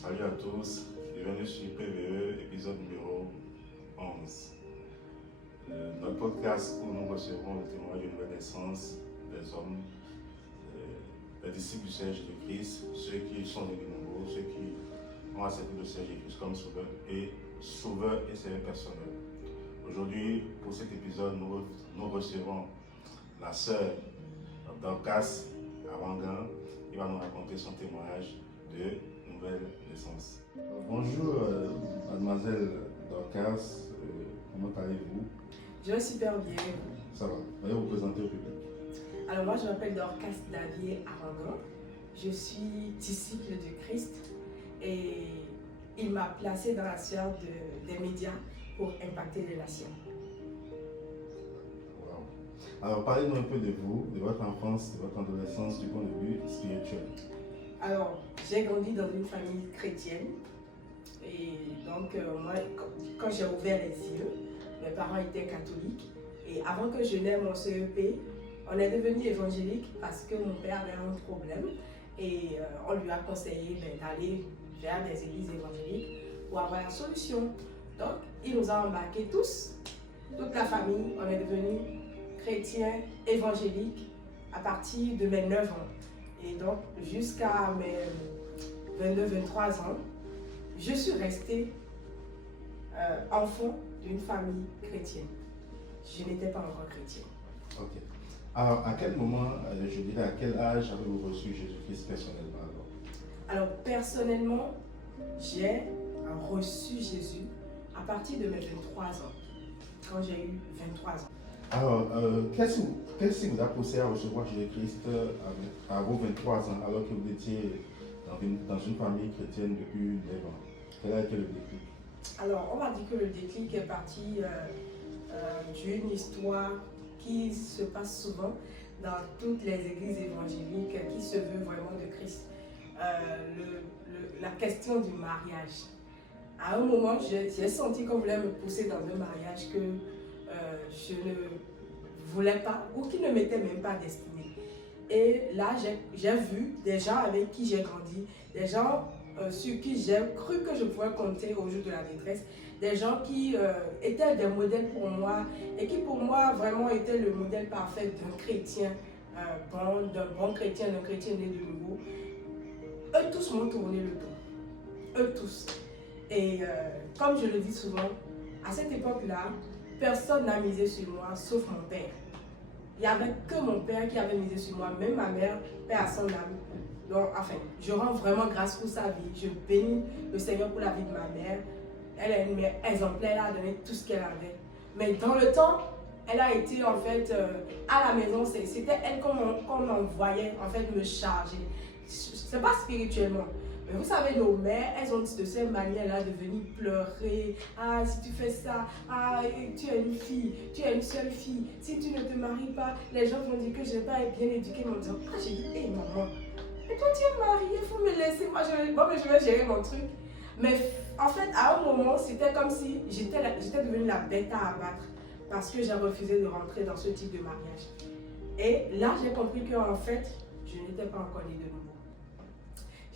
Salut à tous, bienvenue sur PVE, épisode numéro 11. Notre podcast où nous recevons le témoignage de nouvelle naissance des hommes, des disciples du Seigneur Jésus-Christ, ceux qui sont nés de nouveau, ceux qui ont accepté le Seigneur Jésus-Christ comme sauveur et Seigneur personnel. Aujourd'hui, pour cet épisode, nous recevons la sœur Dorcas Awangan qui va nous raconter son témoignage de nouvelle naissance. Bonjour mademoiselle Dorcas, comment allez-vous? Je vais super bien. Ça va, veuillez vous présenter au public. Alors moi je m'appelle Dorcas Davier Awangan, je suis disciple du Christ et il m'a placée dans la sphère des médias pour impacter les nations. Wow. Alors parlez-nous un peu de vous, de votre enfance, de votre adolescence du point de vue spirituel. Alors j'ai grandi dans une famille chrétienne et donc moi quand j'ai ouvert les yeux, mes parents étaient catholiques et avant que je n'aie mon CEP, on est devenu évangélique parce que mon père avait un problème et on lui a conseillé d'aller vers des églises évangéliques pour avoir la solution. Donc, il nous a embarqués tous, toute la famille, on est devenus chrétiens évangéliques à partir de mes 9 ans. Et donc, jusqu'à mes 22-23 ans, je suis restée enfant d'une famille chrétienne. Je n'étais pas encore chrétienne. Ok. Alors, à quel moment, je dirais, à quel âge avez-vous reçu Jésus-Christ personnellement alors, personnellement, j'ai reçu Jésus à partir de mes 23 ans, quand j'ai eu 23 ans. Alors, qu'est-ce qui vous a poussé à recevoir Jésus-Christ à vos 23 ans, alors que vous étiez dans une famille chrétienne depuis 9 ans? Quel a été le déclic? Alors, on va dire que le déclic est parti d'une histoire qui se passe souvent dans toutes les églises évangéliques qui se veut vraiment de Christ. La question du mariage. À un moment, j'ai senti qu'on voulait me pousser dans un mariage que je ne voulais pas ou qui ne m'était même pas destiné. Et là, j'ai vu des gens avec qui j'ai grandi, des gens sur qui j'ai cru que je pouvais compter au jour de la détresse, des gens qui étaient des modèles pour moi et qui pour moi vraiment étaient le modèle parfait d'un chrétien d'un bon chrétien, d'un chrétien né de nouveau. Eux tous m'ont tourné le dos. Eux tous. Et comme je le dis souvent, à cette époque-là, personne n'a misé sur moi sauf mon père. Il n'y avait que mon père qui avait misé sur moi, même ma mère, père à son âme. Donc, enfin, je rends vraiment grâce pour sa vie. Je bénis le Seigneur pour la vie de ma mère. Elle est une mère exemplaire, elle a donné tout ce qu'elle avait. Mais dans le temps, elle a été en fait à la maison, c'était elle qu'on envoyait en fait me charger. C'est pas spirituellement. Mais vous savez, nos mères, elles ont de cette manière-là de venir pleurer. Ah, si tu fais ça, ah, tu es une fille, tu es une seule fille. Si tu ne te maries pas, les gens vont dire que je n'ai pas été bien éduquée. Ils vont dire, ah, j'ai dit, hé maman, mais toi tu es mariée, il faut me laisser. Moi, je vais gérer mon truc. Mais en fait, à un moment, c'était comme si j'étais devenue la bête à abattre parce que j'ai refusé de rentrer dans ce type de mariage. Et là, j'ai compris qu'en fait, je n'étais pas encore née de nouveau.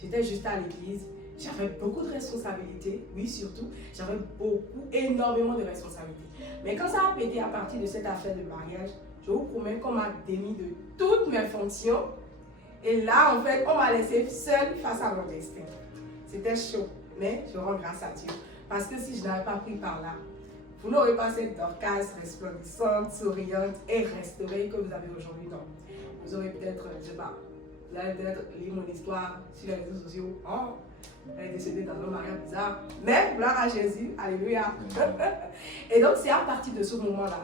J'étais juste à l'église, j'avais beaucoup de responsabilités, oui surtout, j'avais énormément de responsabilités. Mais quand ça a pété à partir de cette affaire de mariage, je vous promets qu'on m'a démis de toutes mes fonctions. Et là, en fait, on m'a laissé seule face à mon destin. C'était chaud, mais je rends grâce à Dieu. Parce que si je n'avais pas pris par là, vous n'aurez pas cette Dorcas resplendissante, souriante et restaurée que vous avez aujourd'hui. Non. Vous aurez peut-être, je sais pas, vous allez peut-être lire mon histoire sur les réseaux sociaux. Oh, elle est décédée dans un mariage bizarre. Mais gloire à Jésus, alléluia. Et donc, c'est à partir de ce moment-là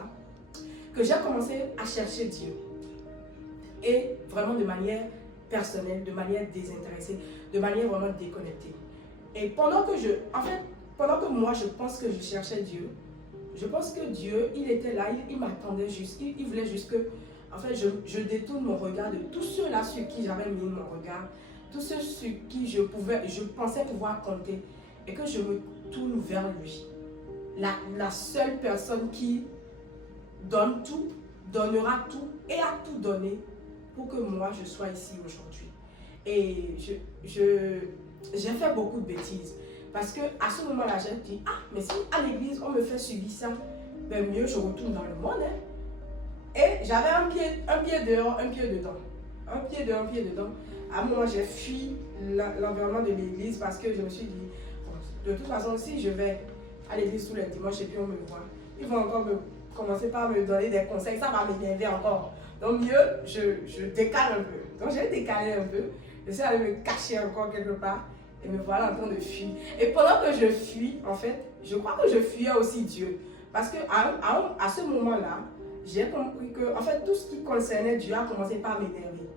que j'ai commencé à chercher Dieu. Et vraiment de manière personnelle, de manière désintéressée, de manière vraiment déconnectée. Et pendant que moi, je pense que je cherchais Dieu, je pense que Dieu, il était là, il m'attendait juste, il voulait juste que, en fait, je détourne mon regard de tous ceux-là sur qui j'avais mis mon regard, tous ceux sur qui je pensais pouvoir compter, et que je me tourne vers lui. La seule personne qui donne tout, donnera tout et a tout donné pour que moi, je sois ici aujourd'hui. Et j'ai fait beaucoup de bêtises. Parce que à ce moment-là, j'ai dit, ah, mais si à l'église, on me fait subir ça, ben mieux, je retourne dans le monde. Hein. Et j'avais un pied dehors, un pied dedans. Un pied dehors, un pied dedans. À un moment, j'ai fui l'environnement de l'église parce que je me suis dit, bon, de toute façon, si je vais à l'église tous les dimanches et puis on me voit, ils vont encore commencer par me donner des conseils, ça va m'énerver encore. Donc mieux, je décale un peu. Donc j'ai décalé un peu, je suis allée me cacher encore quelque part et me voilà en train de fuir. Et pendant que je fuis, en fait, je crois que je fuyais aussi Dieu. Parce que à ce moment-là, j'ai compris que, en fait, tout ce qui concernait Dieu a commencé par m'énerver.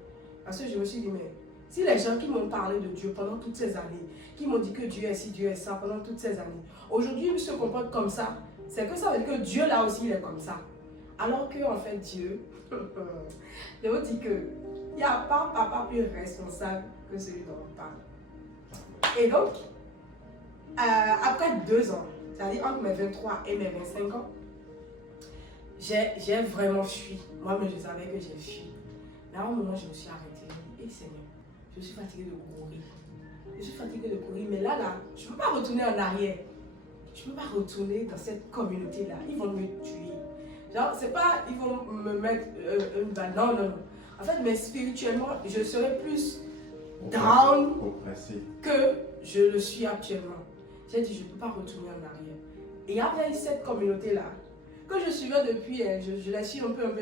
Parce que je me suis dit, mais si les gens qui m'ont parlé de Dieu pendant toutes ces années, qui m'ont dit que Dieu est ci, Dieu est ça pendant toutes ces années, aujourd'hui ils se comportent comme ça, c'est que ça veut dire que Dieu là aussi il est comme ça. Alors que en fait Dieu, je vous dis que il n'y a pas papa plus responsable que celui dont on parle. Et donc, après 2 ans, c'est-à-dire entre mes 23 et mes 25 ans, j'ai vraiment fui. Moi-même, je savais que j'ai fui. Mais à un moment, je me suis arrêtée. Je me suis dit, Seigneur, je suis fatiguée de courir. Je suis fatiguée de courir. Mais là, je ne peux pas retourner en arrière. Je ne peux pas retourner dans cette communauté-là. Ils vont me tuer. Genre, c'est pas, ils vont me mettre une balle. Non, non, non. En fait, mais spirituellement, je serai plus down que je le suis actuellement. J'ai dit, je ne peux pas retourner en arrière. Et avec cette communauté-là, que je suivais depuis, je la suis un peu.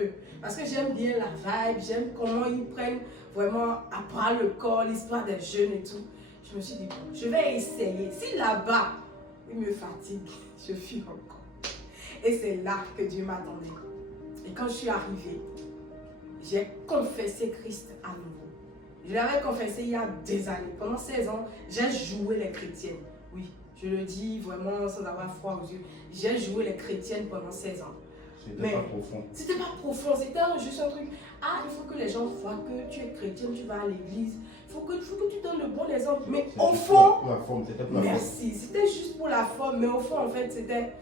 Parce que j'aime bien la vibe, j'aime comment ils prennent vraiment à bras le corps, l'histoire des jeunes et tout. Je me suis dit, bon, je vais essayer. Si là-bas, il me fatigue, je fuis encore. Et c'est là que Dieu m'attendait. Et quand je suis arrivée, j'ai confessé Christ à nouveau. Je l'avais confessé il y a des années. Pendant 16 ans, j'ai joué les chrétiennes. Oui, je le dis vraiment sans avoir froid aux yeux. J'ai joué les chrétiennes pendant 16 ans. C'était pas profond. C'était pas profond, c'était juste un truc. Ah, il faut que les gens voient que tu es chrétienne, tu vas à l'église. Il faut que tu donnes le bon exemple. Mais au fond, pour la forme, c'était pour la merci, c'était juste pour la forme. Mais au fond, en fait, c'était.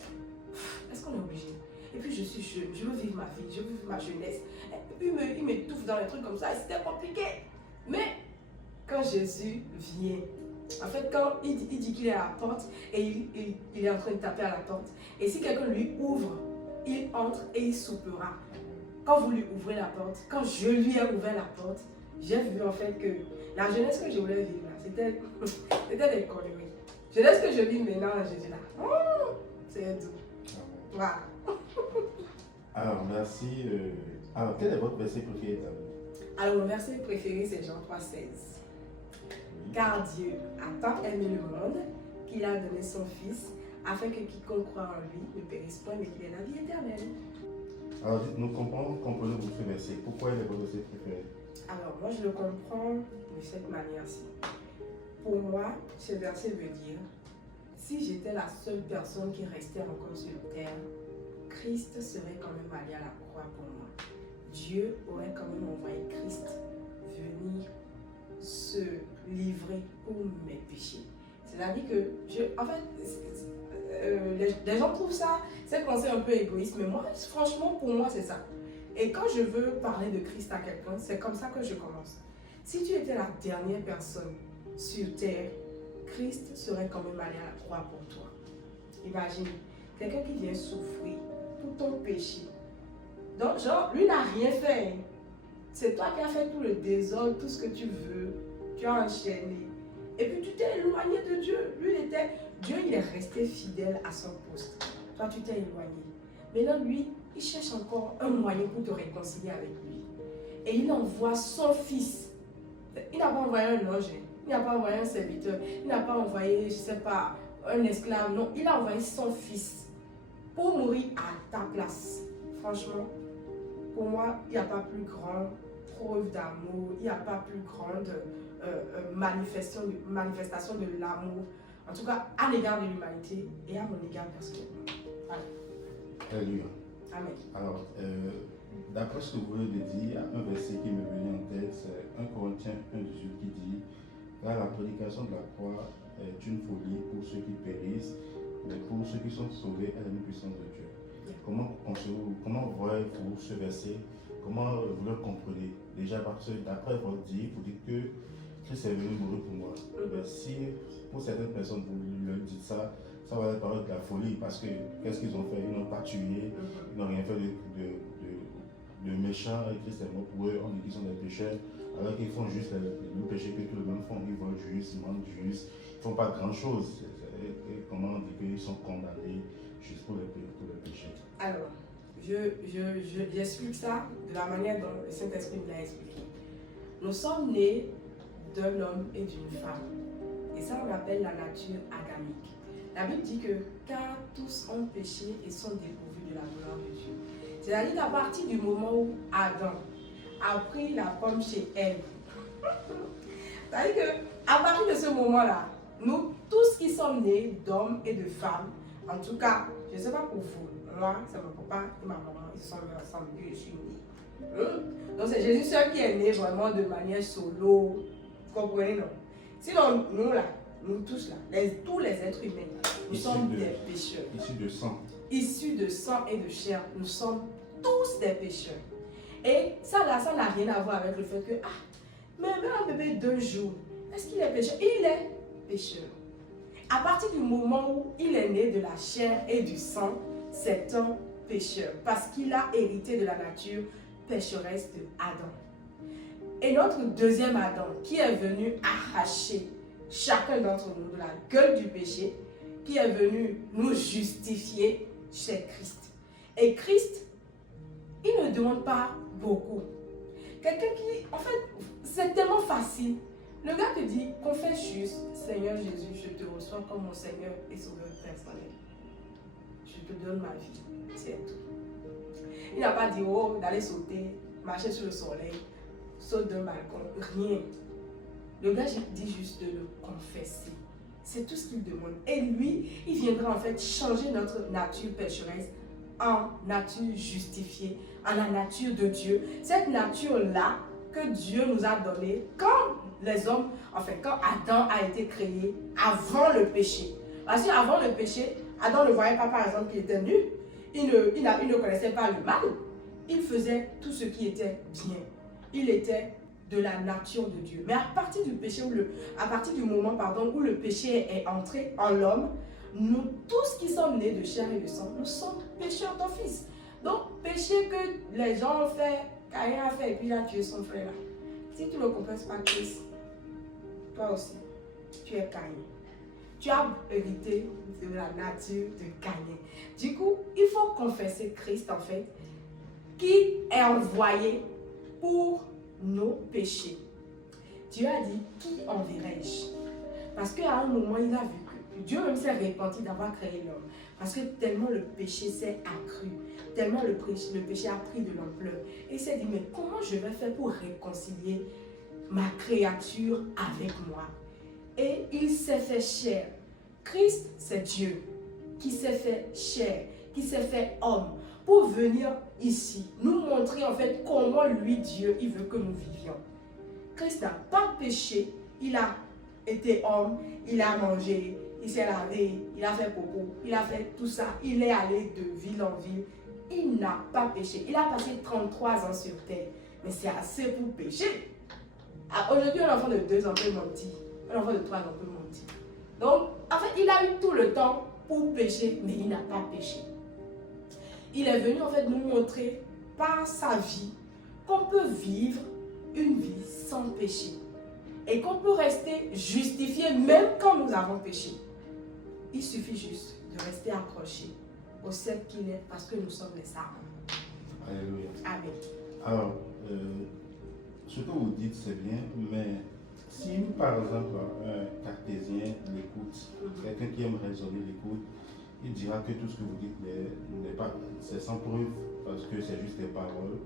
Est-ce qu'on est obligé? Et puis je suis jeune, je veux vivre ma vie, je veux vivre ma jeunesse. Et puis il m'étouffe dans les trucs comme ça, et c'était compliqué. Mais quand Jésus vient, en fait, quand il dit qu'il est à la porte et il est en train de taper à la porte, et si quelqu'un lui ouvre, il entre et il soupera. Quand vous lui ouvrez la porte, quand je lui ai ouvert la porte, j'ai vu en fait que la jeunesse que je voulais vivre là, c'était des conneries. Jeunesse que je vis maintenant, je dis là, c'est tout. Voilà. Alors, merci. Alors, quel est votre verset préféré? Alors, mon verset préféré, c'est Jean 3,16. Car Dieu a tant aimé le monde qu'il a donné son Fils, afin que quiconque croit en lui ne périsse point, mais qu'il ait la vie éternelle. Alors, dites-nous, comprenez votre verset. Pourquoi il est votre verset préféré? Alors, moi, je le comprends de cette manière-ci. Pour moi, ce verset veut dire, si j'étais la seule personne qui restait encore sur terre, Christ serait quand même allé à la croix pour moi. Dieu aurait quand même envoyé Christ venir se livrer pour mes péchés. C'est-à-dire que, en fait, les gens trouvent ça, c'est pensé un peu égoïste, mais moi, franchement, pour moi, c'est ça. Et quand je veux parler de Christ à quelqu'un, c'est comme ça que je commence. Si tu étais la dernière personne sur terre, Christ serait quand même allé à la croix pour toi. Imagine, quelqu'un qui vient souffrir pour ton péché. Donc, genre, lui n'a rien fait. C'est toi qui as fait tout le désordre, tout ce que tu veux. Tu as enchaîné. Et puis tu t'es éloigné de Dieu. Dieu, il est resté fidèle à son poste. Toi, tu t'es éloigné. Maintenant, lui, il cherche encore un moyen pour te réconcilier avec lui. Et il envoie son fils. Il n'a pas envoyé un ange. Il n'a pas envoyé un serviteur. Il n'a pas envoyé, je ne sais pas, un esclave. Non, il a envoyé son fils pour mourir à ta place. Franchement, pour moi, il n'y a pas plus grande preuve d'amour. Il n'y a pas plus grande manifestation de l'amour. En tout cas, à l'égard de l'humanité et à mon égard personnellement. Voilà. Alléluia. Amen. Alors, d'après ce que vous venez de dire, un verset qui me venait en tête, c'est 1 Corinthiens 1,18 qui dit car la prédication de la croix est une folie pour ceux qui périssent, mais pour ceux qui sont sauvés, elle est une puissance de Dieu. Comment voyez-vous ce verset? Comment vous le comprenez? Déjà, parce que d'après votre dit, vous dites que Christ est venu mourir pour moi. Mais si pour certaines personnes, vous leur dites ça, ça va leur paraître de la folie parce que qu'est-ce qu'ils ont fait? Ils n'ont pas tué, ils n'ont rien fait de méchant. Et Christ est mort pour eux, on dit qu'ils sont des pécheurs, alors qu'ils font juste le péché que tout le monde font. Ils volent juste, ils mentent juste, ils ne font pas grand-chose. Et comment on dit qu'ils sont condamnés juste pour les péchés? Alors, j'explique ça de la manière dont le Saint-Esprit me l'a expliqué. Nous sommes nés d'un homme et d'une femme. Et ça, on appelle la nature adamique. La Bible dit que car tous ont péché et sont dépourvus de la gloire de Dieu. C'est-à-dire qu'à partir du moment où Adam a pris la pomme chez Ève, c'est-à-dire qu'à partir de ce moment-là, nous tous qui sommes nés d'hommes et de femmes, en tout cas, je ne sais pas pour vous, moi, c'est mon papa et ma maman, ils sont nés ensemble, et je suis née. Donc c'est Jésus seul qui est né vraiment de manière solo, vous comprenez, non? Sinon, nous là, nous tous là, tous les êtres humains, nous sommes des pécheurs. Issus de sang. Issus de sang et de chair, nous sommes tous des pécheurs. Et ça là, ça n'a rien à voir avec le fait que, mais un bébé de 2 jours, est-ce qu'il est pécheur? Il est pécheur. À partir du moment où il est né de la chair et du sang, c'est un pécheur parce qu'il a hérité de la nature pécheresse de Adam. Et notre deuxième Adam qui est venu arracher chacun d'entre nous de la gueule du péché, qui est venu nous justifier, c'est Christ. Et Christ, il ne demande pas beaucoup. Quelqu'un qui, en fait, c'est tellement facile. Le gars te dit, confesse juste, Seigneur Jésus, je te reçois comme mon Seigneur et Sauveur personnel. Je te donne ma vie, c'est tout. Il n'a pas dit, d'aller sauter, marcher sur le soleil, sauter d'un balcon, rien. Le gars dit juste de le confesser. C'est tout ce qu'il demande. Et lui, il viendra en fait changer notre nature pécheresse en nature justifiée, en la nature de Dieu. Cette nature-là que Dieu nous a donnée quand les hommes, enfin quand Adam a été créé avant le péché. Parce qu'avant le péché, Adam ne voyait pas par exemple qu'il était nu. Il ne connaissait pas le mal. Il faisait tout ce qui était bien. Il était de la nature de Dieu. Mais à partir du péché, où le péché est entré en l'homme, nous tous qui sommes nés de chair et de sang, nous sommes pécheurs d'office. Donc, péché que les gens ont fait, Caïn a fait, et puis il a tué son frère là. Si tu ne confesses pas Christ, toi aussi, tu es Caïn. Tu as hérité de la nature de Caïn. Du coup, il faut confesser Christ en fait, qui est envoyé pour nos péchés. Dieu a dit, qui enverrai-je? Parce qu'à un moment, il a vu que Dieu même s'est repenti d'avoir créé l'homme. Parce que tellement le péché s'est accru, tellement le péché a pris de l'ampleur. Et il s'est dit, mais comment je vais faire pour réconcilier ma créature avec moi? Et il s'est fait chair. Christ, c'est Dieu qui s'est fait chair, qui s'est fait homme, pour venir ici, nous montrer en fait comment lui, Dieu, il veut que nous vivions. Christ n'a pas péché, il a été homme, il a mangé, il s'est lavé, il a fait popo, il a fait tout ça, il est allé de ville en ville, il n'a pas péché. Il a passé 33 ans sur terre, mais c'est assez pour pécher. Aujourd'hui, un enfant de 2 ans peut mentir, un enfant de 3 ans peut mentir. Donc, en fait, il a eu tout le temps pour pécher, mais il n'a pas péché. Il est venu en fait nous montrer par sa vie qu'on peut vivre une vie sans péché et qu'on peut rester justifié même quand nous avons péché. Il suffit juste de rester accroché au sceptre qu'il est parce que nous sommes les sarmes. Alléluia. Amen. Alors, ce que vous dites c'est bien, mais si par exemple un cartésien l'écoute, quelqu'un qui aime raisonner l'écoute, il dira que tout ce que vous dites n'est pas, c'est sans preuve parce que c'est juste des paroles.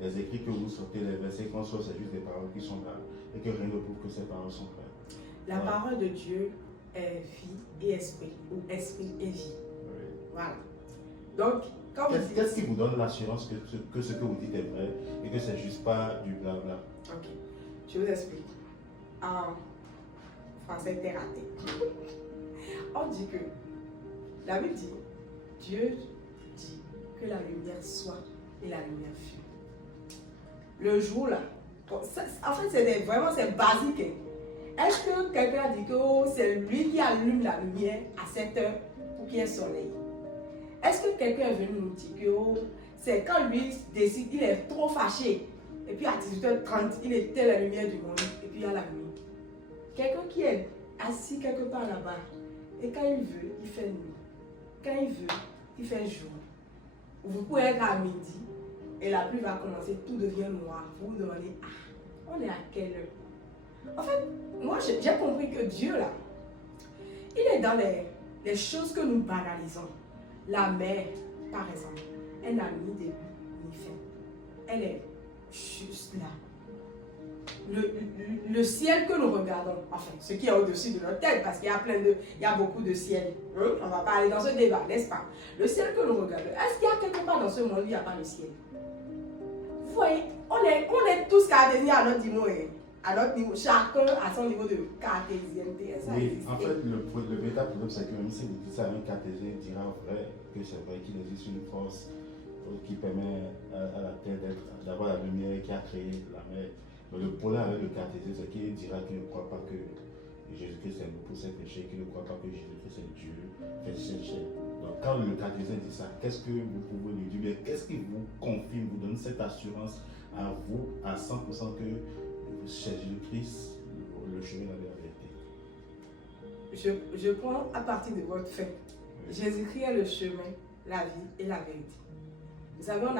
Les écrits que vous sortez, les versets qu'on sort, c'est juste des paroles qui sont là et que rien ne prouve que ces paroles sont vraies. La parole de Dieu est vie et esprit, ou esprit et vie. Oui. Voilà. Donc, quand vous dites... Qu'est-ce qui vous donne l'assurance que ce que vous dites est vrai et que c'est juste pas du blabla? Ok, je vous explique. En français raté. On dit que la Bible dit, Dieu dit que la lumière soit et la lumière fut. Le jour là, en fait c'est basique. est-ce que quelqu'un dit que oh, c'est lui qui allume la lumière à 7 heures pour qu'il y ait soleil? Est-ce que quelqu'un est venu nous dire que oh, c'est quand lui décide, il est trop fâché, et puis à 18h30, il éteint la lumière du monde, et puis il y a la nuit? Quelqu'un qui est assis quelque part là-bas, et quand il veut, il fait nuit. Quand il veut, il fait jour. Vous pouvez être à midi, et la pluie va commencer, tout devient noir. Vous vous demandez, ah, on est à quelle heure? En fait, moi j'ai compris que Dieu là, il est dans les choses que nous banalisons. La mer, par exemple, elle n'a ni début ni fin. Elle est juste là. Le ciel que nous regardons, enfin, ce qui est au-dessus de notre tête, parce qu'il y a beaucoup de ciel. On ne va pas aller dans ce débat, n'est-ce pas? Le ciel que nous regardons, est-ce qu'il y a quelque part dans ce monde où il n'y a pas de ciel? Vous voyez, on est tous cartésiens à notre niveau. À notre niveau, chacun à son niveau de cartésienneté. Oui, en fait, le véritable problème, c'est que même si vous dites ça, un cartésien dira vrai que c'est vrai qu'il existe une force qui permet à la Terre d'avoir la lumière qui a créé la mer. Mais le problème avec le cartésien, c'est qu'il dira qu'il ne croit pas que Jésus-Christ est mort pour ses péchés, qu'il ne croit pas que Jésus-Christ est Dieu, fait chair. Donc quand le cartésien dit ça, qu'est-ce que vous pouvez lui dire? Qu'est-ce qui vous confirme, vous donne cette assurance à vous, à 100% que c'est Jésus-Christ, le chemin de la vérité? Je prends à partir de votre fait. Oui. Jésus-Christ est le chemin, la vie et la vérité. Vous savez, on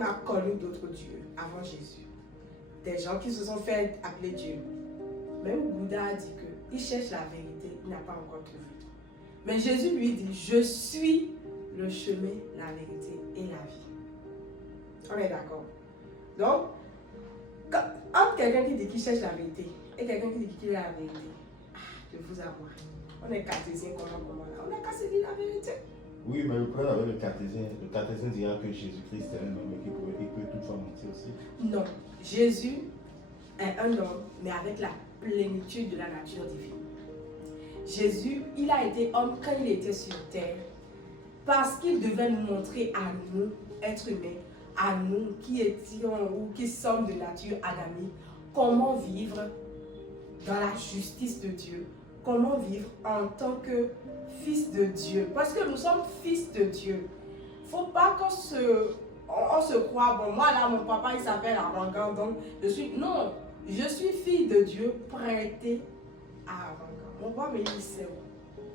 a connu d'autres dieux avant Jésus. Des gens qui se sont fait appeler Dieu. Même Bouddha a dit qu'il cherche la vérité, il n'a pas encore trouvé. Mais Jésus lui dit, je suis le chemin, la vérité et la vie. On est d'accord? Donc, entre quelqu'un qui dit qu'il cherche la vérité et quelqu'un qui dit qu'il a la vérité, je vous avoue, on est cartésien comme là. On n'a qu'à se dire la vérité. Oui, mais le problème avec le cartésien dira que Jésus-Christ est un homme qui peut toutefois mentir aussi. Non, Jésus est un homme, mais avec la plénitude de la nature divine. Jésus, il a été homme quand il était sur terre, parce qu'il devait nous montrer à nous, êtres humains, à nous qui étions ou qui sommes de nature adamique, comment vivre dans la justice de Dieu, comment vivre en tant que fils de Dieu, parce que nous sommes fils de Dieu. Il ne faut pas qu'on se croit, bon, moi là, mon papa, il s'appelle Arangan, donc je suis fille de Dieu, prêtée à Arangan. Mon papa me dit, c'est où?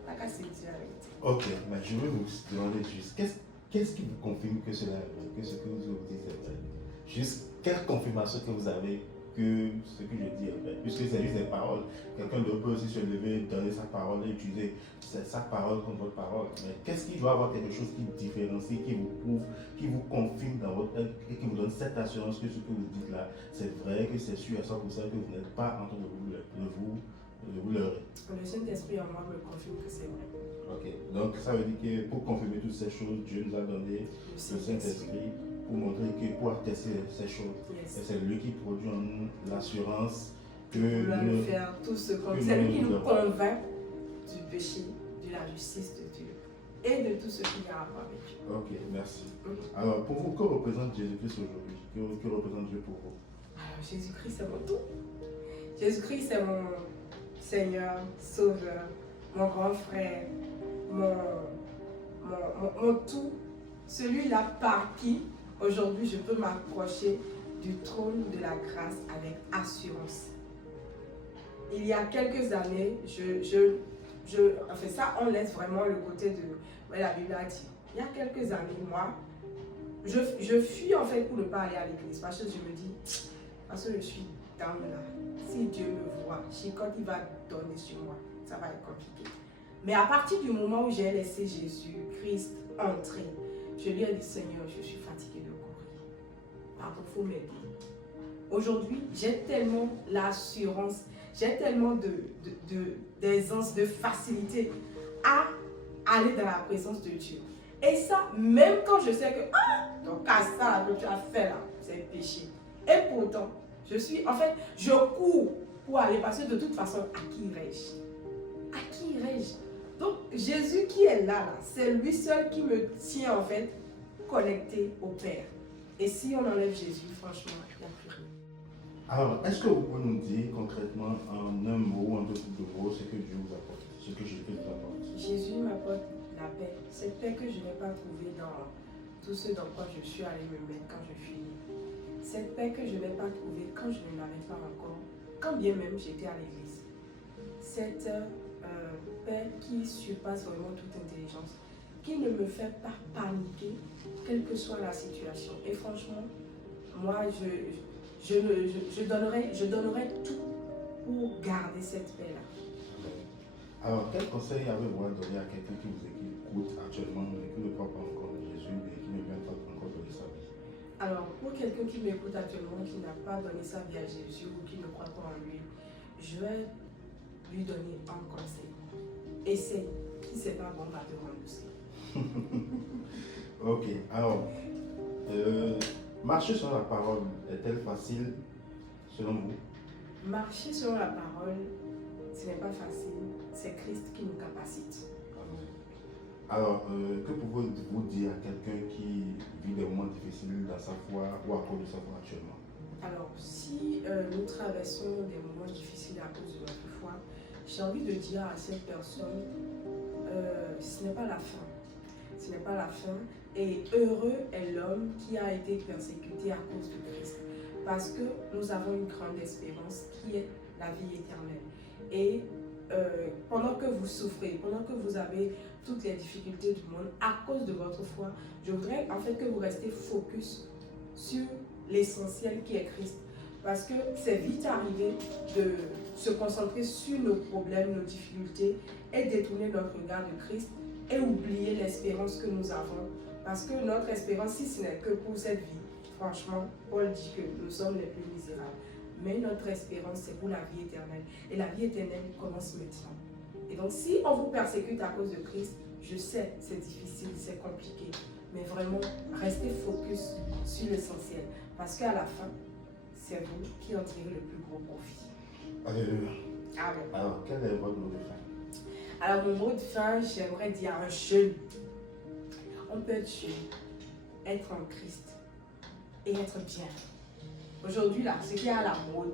La casse est Dieu avec. Ok, mais je veux vous demander juste, qu'est-ce qui vous confirme que cela est vrai, que ce que vous dites est vrai? Juste, quelle confirmation que vous avez que ce que je dis est vrai? Puisque c'est juste des paroles. Quelqu'un d'autre peut aussi se lever, donner sa parole et utiliser sa parole comme votre parole. Mais qu'est-ce qu'il doit avoir quelque chose qui différencie, qui vous prouve, qui vous confirme dans votre tête et qui vous donne cette assurance que ce que vous dites là, c'est vrai, que c'est sûr à 100% que vous n'êtes pas en train de vous leurrer? Le Saint-Esprit en moi me confirme que c'est vrai. Ok, donc ça veut dire que pour confirmer toutes ces choses, Dieu nous a donné le Saint-Esprit pour montrer que pour attester ces choses. Yes. Et c'est lui qui produit en nous l'assurance que nous faire tout ce qu'on c'est lui qui nous convainc du péché, de la justice de Dieu et de tout ce qui a à voir avec Dieu. Ok, merci. Alors pour vous, que représente Jésus-Christ aujourd'hui? Que représente Dieu pour vous? Alors Jésus-Christ c'est mon tout. Jésus-Christ c'est mon Seigneur, Sauveur, mon grand frère, mon tout, celui-là par qui aujourd'hui je peux m'approcher du trône de la grâce avec assurance. Il y a quelques années, enfin ça on laisse vraiment le côté de la Bible a dit. Il y a quelques années, moi, je fuis en fait pour ne pas aller à l'église parce que je me dis, parce que je suis dans là, si Dieu me voit, quand il va donner sur moi, ça va être compliqué. Mais à partir du moment où j'ai laissé Jésus-Christ entrer, je lui ai dit, Seigneur, je suis fatiguée de courir. Pardon, il faut m'aider. Aujourd'hui, j'ai tellement l'assurance, j'ai tellement d'aisance, de facilité à aller dans la présence de Dieu. Et ça, même quand je sais que, donc ça que tu as fait là, c'est péché. Et pourtant, je cours pour aller, parce que de toute façon, à qui irais-je? À qui irais-je? Donc, Jésus qui est là, c'est lui seul qui me tient en fait connecté au Père. Et si on enlève Jésus, franchement, il n'y a plus rien. Alors, est-ce que vous pouvez nous dire concrètement en un mot, un peu plus de mots, ce que Dieu vous apporte, ce que Jésus vous apporte? Jésus m'apporte la paix. Cette paix que je n'ai pas trouvée dans tout ce dans quoi je suis allée me mettre quand je suis née. Cette paix que je n'ai pas trouvée quand je ne l'avais pas encore, quand bien même j'étais à l'église. Cette paix qui surpasse vraiment toute intelligence, qui ne me fait pas paniquer, quelle que soit la situation. Et franchement, moi, je donnerais tout pour garder cette paix-là. Alors, quel conseil avez-vous à donner à quelqu'un qui vous écoute actuellement, mais qui ne croit pas encore en Jésus, mais qui ne vient pas encore donner sa vie? Alors, pour quelqu'un qui m'écoute actuellement, qui n'a pas donné sa vie à Jésus ou qui ne croit pas en lui, je vais lui donner un conseil. Essaye. Si c'est pas bon, va te rendre aussi. Ok, alors, marcher sur la parole est-elle facile selon vous? Marcher sur la parole, ce n'est pas facile. C'est Christ qui nous capacite. Amen. Alors, que pouvez-vous dire à quelqu'un qui vit des moments difficiles dans sa foi ou à cause de sa foi actuellement? Alors, si nous traversons des moments difficiles à cause de notre foi, j'ai envie de dire à cette personne, ce n'est pas la fin. Ce n'est pas la fin. Et heureux est l'homme qui a été persécuté à cause de Christ. Parce que nous avons une grande espérance qui est la vie éternelle. Et pendant que vous souffrez, pendant que vous avez toutes les difficultés du monde à cause de votre foi, je voudrais en fait que vous restez focus sur l'essentiel qui est Christ. Parce que c'est vite arrivé de se concentrer sur nos problèmes, nos difficultés et détourner notre regard de Christ et oublier l'espérance que nous avons. Parce que notre espérance, si ce n'est que pour cette vie, franchement, Paul dit que nous sommes les plus misérables. Mais notre espérance, c'est pour la vie éternelle. Et la vie éternelle commence maintenant. Et donc, si on vous persécute à cause de Christ, je sais, c'est difficile, c'est compliqué. Mais vraiment, restez focus sur l'essentiel. Parce qu'à la fin, c'est vous qui en tirez le plus gros profit. Alléluia. Amen. Alors, quel est votre mot de fin? Alors, mon mot de fin, j'aimerais dire un jeune. On peut être jeune, être en Christ et être bien. Aujourd'hui, là, ce qui est à la mode,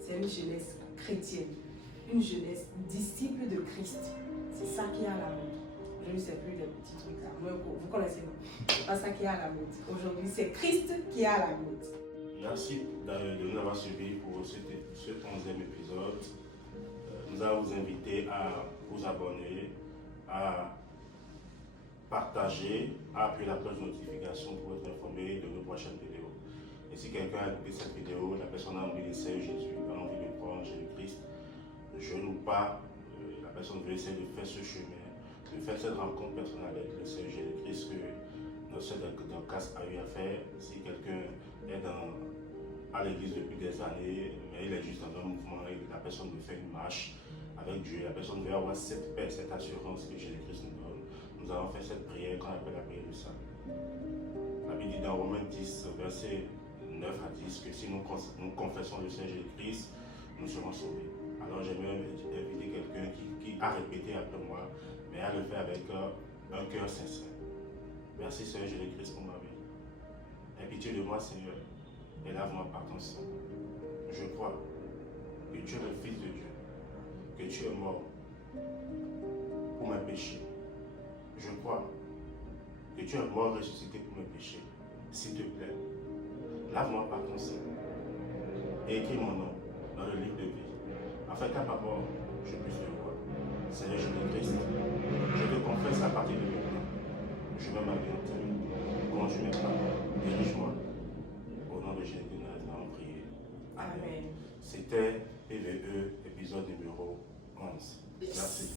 c'est une jeunesse chrétienne, une jeunesse disciple de Christ. C'est ça qui est à la mode. Aujourd'hui, c'est plus des petits trucs là. Vous connaissez, non? C'est pas ça qui est à la mode. Aujourd'hui, c'est Christ qui est à la mode. Merci de nous avoir suivis pour ce 11e épisode. Nous allons vous inviter à vous abonner, à partager, à appuyer la cloche de notification pour être informé de nos prochaines vidéos. Et si quelqu'un a écouté cette vidéo, la personne a envie d'essayer Jésus, a envie de croire en Jésus-Christ, je ou pas, la personne veut essayer de faire ce chemin, de faire cette rencontre personnelle avec le Seigneur Jésus-Christ que notre sœur Dorcas a eu à faire. Si quelqu'un est à l'église depuis des années, mais il est juste dans un mouvement et la personne veut faire une marche avec Dieu, la personne veut avoir cette paix, cette assurance que Jésus-Christ nous donne, nous allons faire cette prière qu'on appelle la prière du salut. La Bible dit dans Romains 10, verset 9 à 10, que si nous confessons le Seigneur Jésus-Christ, nous serons sauvés. Alors j'aimerais inviter quelqu'un qui a répété après moi, mais à le faire avec un cœur sincère. Merci Seigneur Jésus-Christ pour ma vie. Aie pitié de moi Seigneur, et lave-moi par ton sang. Je crois que tu es le Fils de Dieu, que tu es mort pour mes péchés. Je crois que tu es mort ressuscité pour mes péchés. S'il te plaît, lave-moi par ton sang et écris mon nom dans le livre de vie, afin qu'à ma mort, je puisse le voir. Seigneur Jésus-Christ, je te confesse à partir de maintenant, je mets ma vie en terre. Conduis mes pas, dirige-moi. Au nom de Jésus, nous allons prier. Amen. C'était PVE, épisode numéro 11. Merci.